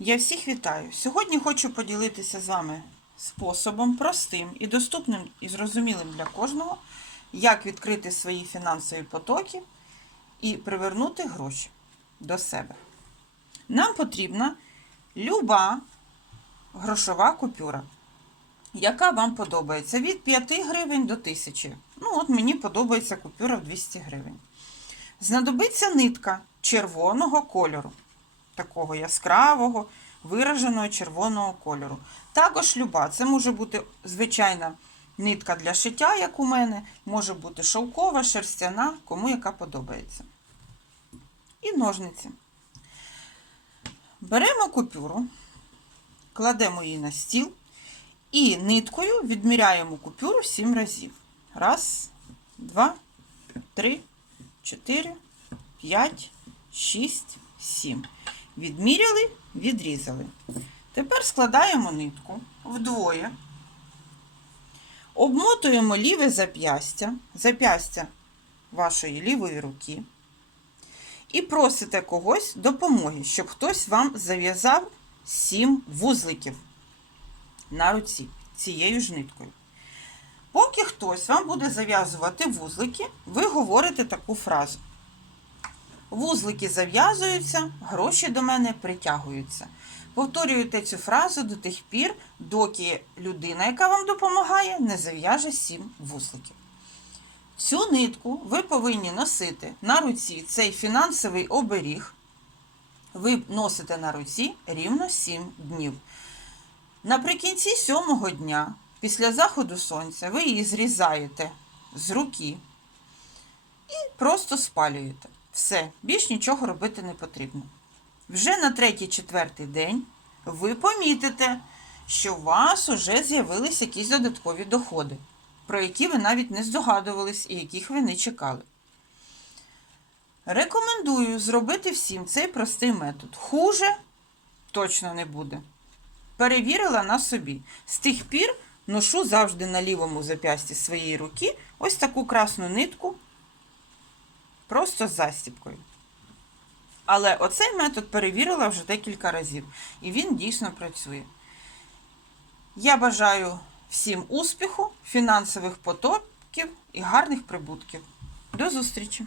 Я всіх вітаю. Сьогодні хочу поділитися з вами способом простим і доступним і зрозумілим для кожного, як відкрити свої фінансові потоки і привернути гроші до себе. Нам потрібна люба грошова купюра, яка вам подобається від 5 гривень до 1000. Ну, от мені подобається купюра в 200 гривень. Знадобиться нитка червоного кольору, такого яскравого, вираженого червоного кольору. Також люба, це може бути звичайна нитка для шиття, як у мене, може бути шовкова, шерстяна, кому яка подобається. І ножниці. Беремо купюру, кладемо її на стіл і ниткою відміряємо купюру 7 разів. Раз, два, три, 4, 5, 6, 7. Відміряли, відрізали. Tепер складаємо нитку вдвоє. Обмотуємо ліве зап'ястя, зап'ястя вашої лівої руки. І просите когось допомоги, щоб хтось вам зав'язав 7 вузликів на руці цією ж ниткою. Поки хтось вам буде зав'язувати вузлики, ви говорите таку фразу. Вузлики зав'язуються, гроші до мене притягуються. Повторюєте цю фразу до тих пір, доки людина, яка вам допомагає, не зав'яже сім вузликів. Цю нитку ви повинні носити на руці цей фінансовий оберіг. Ви носите на руці рівно 7 днів. Наприкінці сьомого дня, після заходу сонця, ви її зрізаєте з руки і просто спалюєте. Все, більш нічого робити не потрібно. Вже на третій-четвертий день ви помітите, що у вас вже з'явились якісь додаткові доходи, про які ви навіть не здогадувались і яких ви не чекали. Рекомендую зробити всім цей простий метод. Хуже точно не буде. Перевірила на собі. З тих пір ношу завжди на лівому зап'ясті своєї руки ось таку красну нитку, просто з застіпкою. Але оцей метод перевірила вже декілька разів, і він дійсно працює. Я бажаю всім успіху, фінансових потоків і гарних прибутків. До зустрічі!